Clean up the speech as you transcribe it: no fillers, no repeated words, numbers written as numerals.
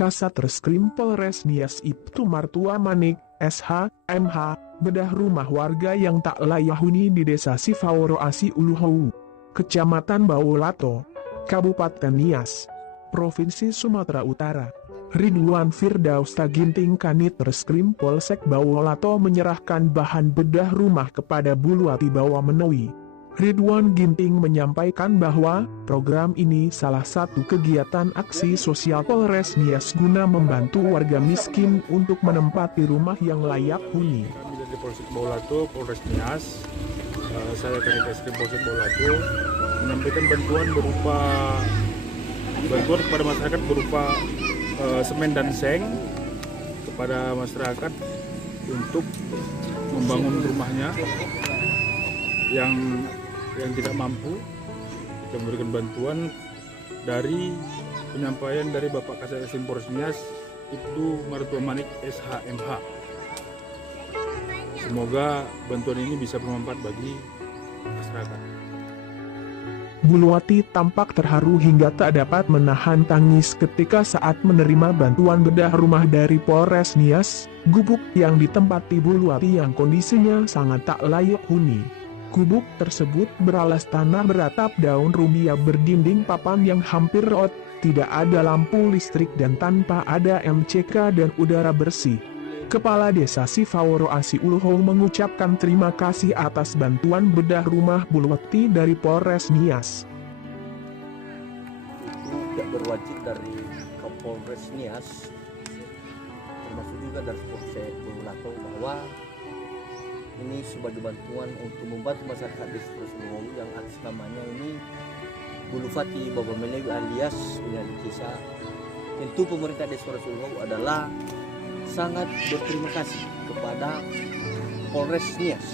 Kasatreskrim Polres Nias Ibtu Martua Manik, SH, MH, bedah rumah warga yang tak layak huni di Desa Sifaworo Asi Uluhou, Kecamatan Bawolato, Kabupaten Nias, Provinsi Sumatera Utara. Ridwan Firdausta Ginting Kanit Reskrim Polsek Bawolato menyerahkan bahan bedah rumah kepada Buluwati Bawamenewi. Ridwan Ginting menyampaikan bahwa program ini salah satu kegiatan aksi sosial Polres Nias guna membantu warga miskin untuk menempati rumah yang layak huni. Kami dari Polsek Bawolato, Polres Nias, saya Kanit Reskrim Polsek Bawolato menyampaikan bantuan kepada masyarakat berupa semen dan seng kepada masyarakat untuk membangun rumahnya yang tidak mampu. Kita memberikan bantuan dari penyampaian dari Bapak Kasatreskrim Polres Nias Ibtu Martua Manik SHMH. Semoga bantuan ini bisa bermanfaat bagi masyarakat. Buluwati tampak terharu hingga tak dapat menahan tangis ketika saat menerima bantuan bedah rumah dari Polres Nias. Gubuk yang ditempati Buluwati yang kondisinya sangat tak layak huni. Gubuk tersebut beralas tanah beratap daun rumbia berdinding papan yang hampir rot, tidak ada lampu listrik dan tanpa ada MCK dan udara bersih. Kepala Desa Sifaworo Asi Uluhou mengucapkan terima kasih atas bantuan bedah rumah Buluwati dari Polres Nias. Itu tidak berwajib dari Kapolres Nias, termasuk juga dari Polsek Bawolato, bahwa ini sebagai bantuan untuk membantu masyarakat di Surat Uluhou yang atas namanya ini Buluwati Bawamenewi alias Unyali Kisah. Tentu pemerintah di Surat Uluhou adalah sangat berterima kasih kepada Polres Nias